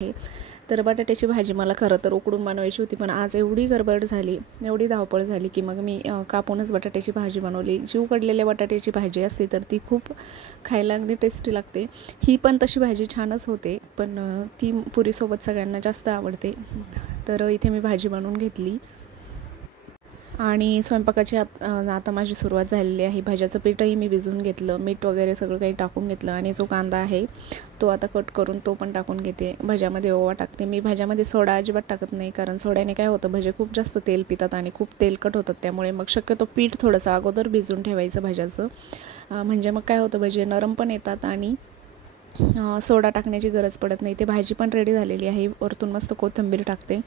आहे। तर बटाट्याची भाजी मला खरं तर उकडून बनवायची होती, पण आज एवढी गडबड झाली, एवढी धावपळ झाली की मग मी कापूनच बटाट्याची भाजी बनवली। जी उकडलेल्या बटाट्याची भाजी असते तर ती खूप खायला अगदी टेस्टी लागते। ही पण तशी भाजी छानच होते, पण ती पुरीसोबत सगळ्यांना जास्त आवडते। तर इथे मी भाजी बनवून घेतली आणि स्वयंपाकाची आता माझी सुरुवात झालेली आहे। भाज्याचं पीठही मी भिजवून घेतलं, मीठ वगैरे सगळं काही टाकून घेतलं आणि जो कांदा आहे तो आता कट करून तो पण टाकून घेते। भाज्यामध्ये ओवा टाकते मी, भाज्यामध्ये सोडा अजिबात टाकत नाही, कारण सोड्याने काय होतं, भाज्या खूप जास्त तेल पितात आणि खूप तेलकट होतात। त्यामुळे मग शक्यतो पीठ थोडंसं अगोदर भिजवून ठेवायचं भाज्याचं, म्हणजे मग काय होतं, भाजी नरम पण येतात आणि सोडा टाकण्याची गरज पडत नाही। ते भाजी पण रेडी झालेली आहे, वरतून मस्त कोथिंबीर टाकते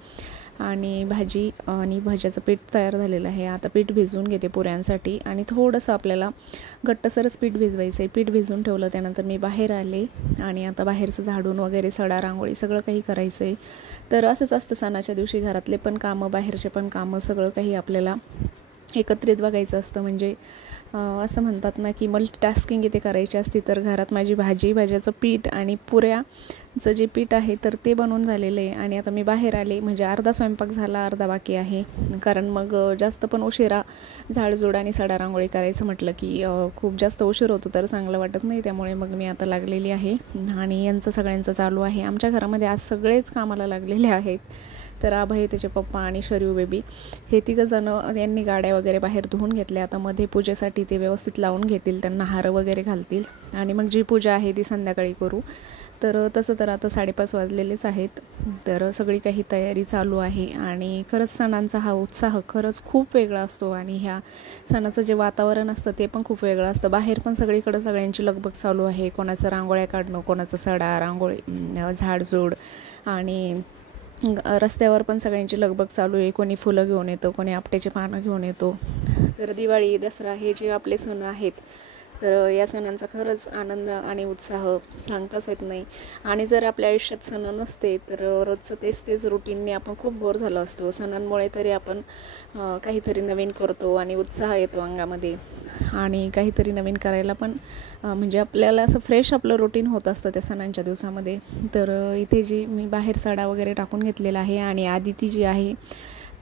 आणि भाजी आणि भाज्याचं पीठ तयार झालेलं आहे। आता पीठ भिजवून घेते पुऱ्यांसाठी आणि थोडंसं आपल्याला घट्टसरच पीठ भिजवायचं आहे। पीठ भिजवून ठेवलं, त्यानंतर मी बाहेर आले आणि आता बाहेरचं झाडून वगैरे सडा रांगोळी सगळं काही करायचं आहे। तर असंच असतं, सणाच्या दिवशी घरातले पण कामं बाहेरचे पण कामं सगळं काही आपल्याला एकत्रित बघायचं असतं। म्हणजे असं म्हणतात ना की मल्टीटास्किंग इथे करायची असते। तर घरात माझी भाज्याचं पीठ आणि पुऱ्याचं जे पीठ आहे तर ते बनवून झालेलं आहे आणि आता मी बाहेर आले, म्हणजे अर्धा स्वयंपाक झाला, अर्धा बाकी आहे। कारण मग जास्त पण उशिरा झाडझूड आणि सडा रांगोळी करायचं म्हटलं की खूप जास्त उशीर होतो, तर चांगलं वाटत नाही। त्यामुळे मग मी आता लागलेली आहे आणि यांचं सगळ्यांचं चालू आहे। आमच्या घरामध्ये आज सगळेच कामाला लागलेले आहेत। तर अभय, त्याचे पप्पा आणि शरीव बेबी हे तिघंजणं यांनी गाड्या वगैरे बाहेर धुवून घेतल्या। आता मध्ये पूजेसाठी ते व्यवस्थित लावून घेतील, त्यांना हार वगैरे घालतील आणि मग जी पूजा आहे ती संध्याकाळी करू। तर तसं तर आता 5:30 वाजलेलेच आहेत। तर सगळी काही तयारी चालू आहे आणि खरंच सणांचा हा उत्साह खरंच खूप वेगळा असतो आणि ह्या सणाचं जे वातावरण असतं ते पण खूप वेगळं असतं। बाहेर पण सगळीकडे सगळ्यांची लगबग चालू आहे, कोणाचं रांगोळ्या काढणं, कोणाचं सडा रांगोळी, झाडझूड आणि रस्त्यावर पण सगळ्यांची लगबग चालू आहे। कोणी फुलं घेऊन येतो, कोणी आपट्याची पानं घेऊन येतो। तर दिवाळी, दसरा हे जे आपले सण आहेत तर या सणांचा खरंच आनंद आणि उत्साह सांगताच येत नाही। आणि जर आपल्या आयुष्यात सण नसते तर रोजचं तेच रुटीनने आपण खूप बोर झालो असतो। सणांमुळे तरी आपण काहीतरी नवीन करतो आणि उत्साह येतो अंगामध्ये आणि काहीतरी नवीन करायला पण म्हणजे आपल्याला असं फ्रेश आपलं रुटीन होत असतं त्या सणांच्या दिवसामध्ये। तर इथे जी मी बाहेर सडा वगैरे टाकून घेतलेला आहे आणि आदिती जी आहे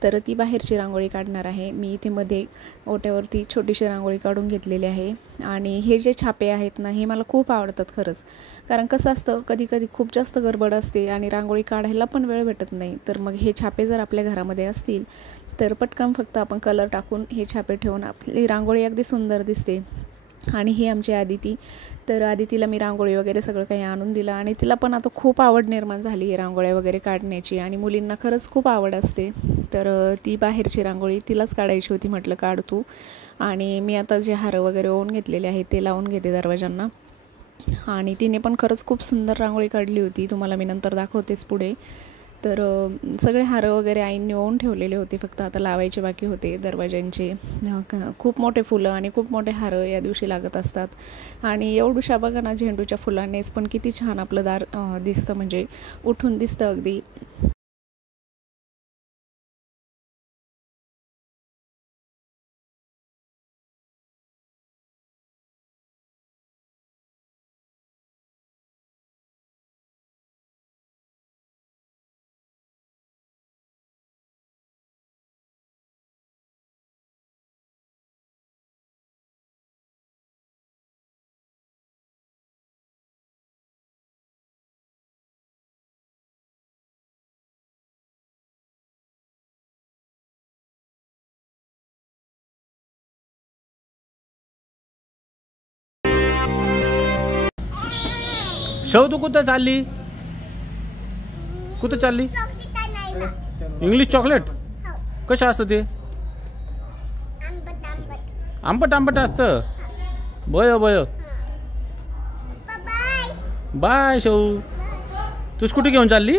तर ती बाहेरची रांगोळी काढणार आहे। मी इथे मध्ये ओट्यावरती छोटीशी रांगोळी काढून घेतलेली आहे आणि हे जे छापे आहेत ना, हे मला खूप आवडतात खरंच। कारण कसं असतं, कधी कधी खूप जास्त गडबड असते आणि रांगोळी काढायला पण वेळ भेटत नाही। तर मग हे छापे जर आपल्या घरामध्ये असतील तर पटकन फक्त आपण कलर टाकून हे छापे ठेवून आपली रांगोळी अगदी सुंदर दिसते। आणि ही आमची आदिती, तर आदितीला मी रांगोळी वगैरे सगळं काही आणून दिलं आणि तिला पण आता खूप आवड निर्माण झाली आहे रांगोळ्या वगैरे काढण्याची आणि मुलींना खरंच खूप आवड असते। तर ती बाहेरची रांगोळी तिलाच काढायची होती, म्हटलं काढ तू। आणि मी आता जे हार वगैरे ओवून घेतलेले आहेत ते लावून घेते दरवाजांना आणि तिने पण खरंच खूप सुंदर रांगोळी काढली होती, तुम्हाला मी नंतर दाखवतेच पुढे। तर सगळे हार वगैरे आईंनी ओवून ठेवलेले होते, फक्त आता लावायचे बाकी होते दरवाजांचे। खूप मोठे फुलं आणि खूप मोठे हार या दिवशी लागत असतात आणि एवढूशा बघा ना झेंडूच्या फुलांनीच पण किती छान आपलं दार दिसतं, म्हणजे उठून दिसतं अगदी। शव, तू कुठं चालली? कुठं चालली? इंग्लिश चॉकलेट कशा असतं ते? आंबट आंबट असतं। बय बय, बाय शव। तू स्कूटी घेऊन चालली?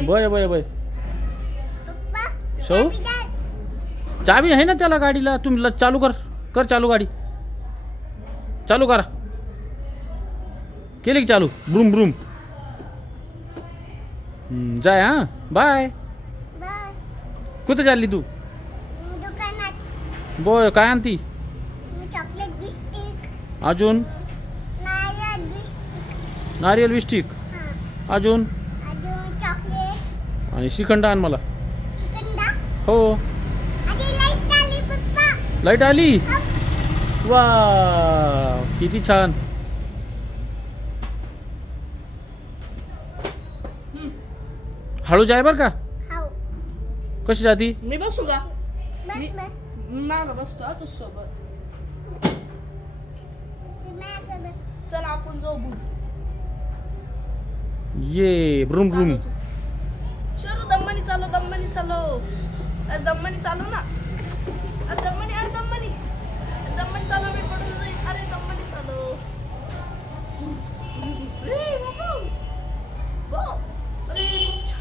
बय बय बय शव, चावी आहे ना त्याला गाडीला, तुम्ही चालू कर चालू, गाडी चालू करा। केली की चालू? ब्रूम ब्रूम। जाय, हां बाय। कुठं चालली तू? बोय, काय आणती? चॉकलेट बिस्किट, अजून नारळ बिस्किट, नारियल बिस्टिक। अजून अजून चॉकलेट आणि श्रीखंड आण मला. श्रीखंड. हो. आणि लाईट आली पप्पा. लाईट आली. वा किती छान. हळू जाय बर का. हाऊ. कशी जाती. मी बसू का? बस बस. माग बसतो हा तुझ सोबत. तू मागं बस. चल आपण जाऊ बुड. ये ब्रूम ब्रूम. शरू दम्मनी चालो, दम्मनी चालो. अरे दम्मनी चालो ना. अरे दम्मनी, अरे दम्मनी. दम्मनी चालो, मी पडून जाईल. अरे दम्मनी चालो. रे बाबा. बो. अरे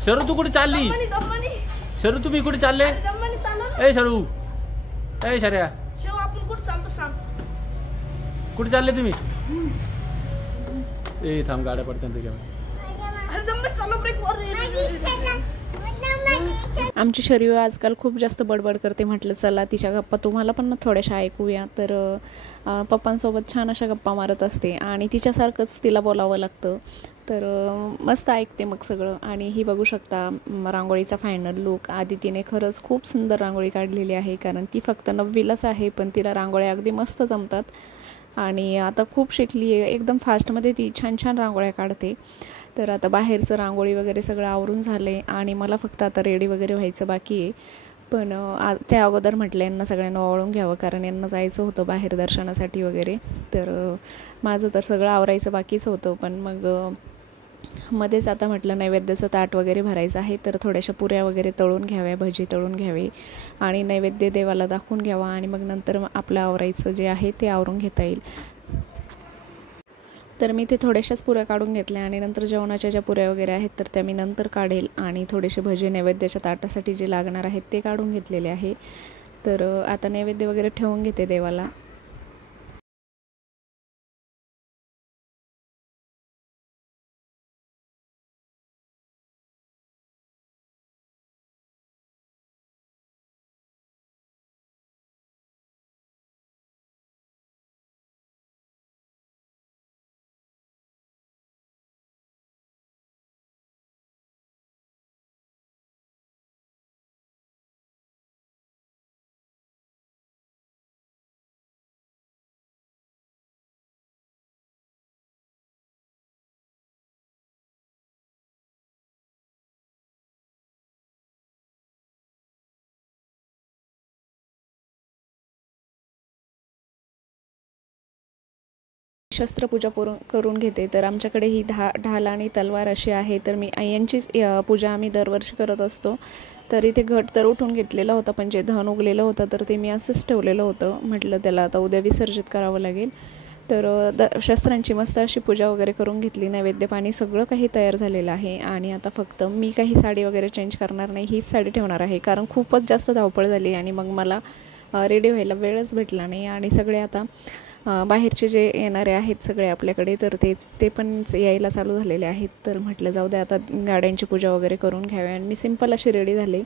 शरू तू कुठे चालली. दम्मनी, दम्मनी. शरू तुम्ही कुठे चालले. अरे दम्मनी चालो ना. ए शरू. ए शर्या शेव आपण कुठं चालतो सांग. कुठे चालले तुम्ही. ए थांब गाड्या पडतात त्याच्यावर. अरे दम्मनी चालो, ब्रेक वर रे. आमची शरीर आजकाल खूप जास्त बडबड करते. म्हटलं चला तिच्या गप्पा तुम्हाला पण थोड्याशा ऐकूया. तर पप्पांसोबत छान अशा गप्पा मारत असते आणि तिच्यासारखंच तिला बोलावं लागतं. तर मस्त ऐकते मग सगळं. आणि ही बघू शकता रांगोळीचा फायनल लुक. आदितीने खरंच खूप सुंदर रांगोळी काढलेली आहे. कारण ती फक्त 9वीलाच आहे पण तिला रांगोळ्या अगदी मस्त जमतात आणि आता खूप शिकली आहे. एकदम फास्टमध्ये ती छान छान रांगोळ्या काढते. तर आता बाहेरचं रांगोळी वगैरे सगळं आवरून झाले आणि मला फक्त आता रेडी वगैरे व्हायचं बाकी आहे. पण त्या अगोदर म्हटलं यांना सगळ्यांना ओवाळून घ्यावं कारण यांना जायचं होतं बाहेर दर्शनासाठी वगैरे. तर माझं तर सगळं आवरायचं बाकीच होतं. पण मग मध्येच आता म्हटलं नैवेद्याचं ताट वगैरे भरायचं आहे. तर थोड्याशा पुऱ्या वगैरे तळून घ्याव्या, भजी तळून घ्यावी आणि नैवेद्य देवाला दाखवून घ्यावा आणि मग नंतर आपलं आवरायचं जे आहे ते आवरून घेता येईल. तर मी ते थोड्याशाच पुऱ्या काढून घेतल्या आणि नंतर जेवणाच्या ज्या पुऱ्या वगैरे आहेत तर त्या मी नंतर काढेल. आणि थोडेसे भजे नैवेद्याच्या ताटासाठी जे लागणार आहेत ते काढून घेतलेले आहे. तर आता नैवेद्य वगैरे ठेवून घेते देवाला. शस्त्रपूजा करून घेते. तर आमच्याकडे ही ढाल आणि तलवार अशी आहे. तर मी यांचीच पूजा आम्ही दरवर्षी करत असतो. तर इथे घट तर उठून घेतलेला होता पण जे धन उगलेलं होतं तर ते मी असंच ठेवलेलं होतं. म्हटलं त्याला आता उद्या विसर्जित करावं लागेल. तर शस्त्रांची मस्त अशी पूजा वगैरे करून घेतली. नैवेद्य पाणी सगळं काही तयार झालेलं आहे. आणि आता फक्त मी काही साडी वगैरे चेंज करणार नाही, हीच साडी ठेवणार आहे कारण खूपच जास्त धावपळ झाली आणि मग मला रेडी व्हायला वेळच भेटला नाही. आणि सगळे आता बाहेरचे जे येणारे आहेत सगळे आपल्याकडे तर ते पण यायला चालू झालेले आहेत. तर म्हटलं जाऊ द्या आता गाड्यांची पूजा वगैरे करून घ्यावी. आणि मी सिंपल अशी रेडी झाले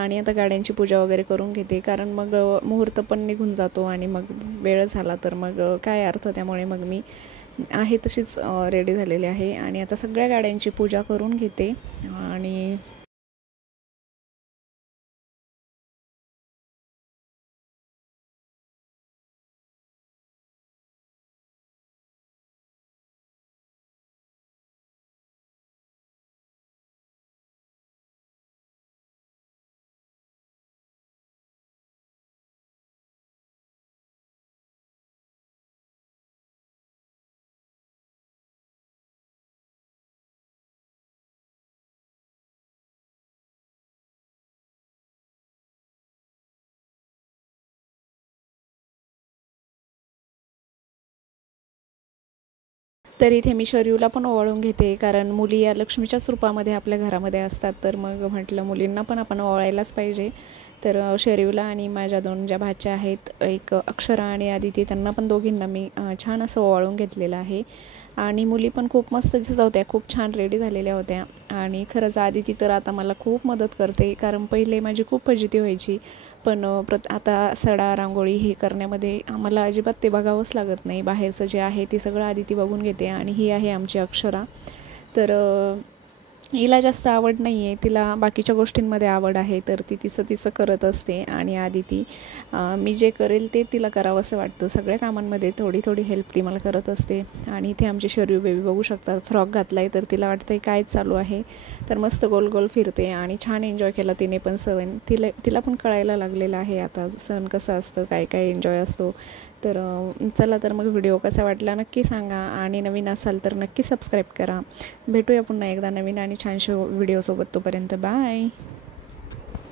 आणि आता गाड्यांची पूजा वगैरे करून घेते कारण मग मुहूर्त पण निघून जातो आणि मग वेळ झाला तर मग काय अर्थ. त्यामुळे मग मी आहे तशीच रेडी झालेली आहे आणि आता सगळ्या गाड्यांची पूजा करून घेते. आणि तर इथे मी शरीवला पण ओवाळून घेते कारण मुली या लक्ष्मीच्याच रूपामध्ये आपल्या घरामध्ये असतात. तर मग म्हटलं मुलींना पण आपण ओवाळायलाच पाहिजे. तर शरीवला आणि माझ्या दोन ज्या भाच्या आहेत एक अक्षरा आणि आदिती त्यांना पण दोघींना मी छान असं ओवाळून घेतलेलं आहे. आणि मुली पण खूप मस्त दिसत होत्या, खूप छान रेडी झालेल्या होत्या. आणि खरंच आदिती तर आता मला खूप मदत करते कारण पहिले माझी खूप फजिती व्हायची पण आता सडा रांगोळी हे करण्यामध्ये आम्हाला अजिबात ते बघावंच लागत नाही. बाहेरचं जे आहे ते सगळं आदिती बघून घेते. आणि ही आहे आमची अक्षरा. तर हिला जास्त आवड नाही आहे, तिला बाकीच्या गोष्टींमध्ये आवड आहे, तर ती तिचं करत असते. आणि आधी ती मी जे करेल ते तिला करावं असं वाटतं. सगळ्या कामांमध्ये थोडी थोडी हेल्प ती मला करत असते. आणि इथे आमची शर्यू बेबी बघू शकता, फ्रॉक घातला आहे तर तिला वाटतं काय चालू आहे, तर मस्त गोल गोल फिरते आणि छान एन्जॉय केला तिने पण सण. तिला पण कळायला लागलेलं आहे आता सण कसं असतं, काय काय एन्जॉय असतो. तर चला तर मग व्हिडिओ कसा वाटला नक्की सांगा आणि नवीन असाल तर नक्की सबस्क्राईब करा. भेटूया पुन्हा एकदा नवीन आणि छानशा व्हिडिओसोबत. तोपर्यंत बाय.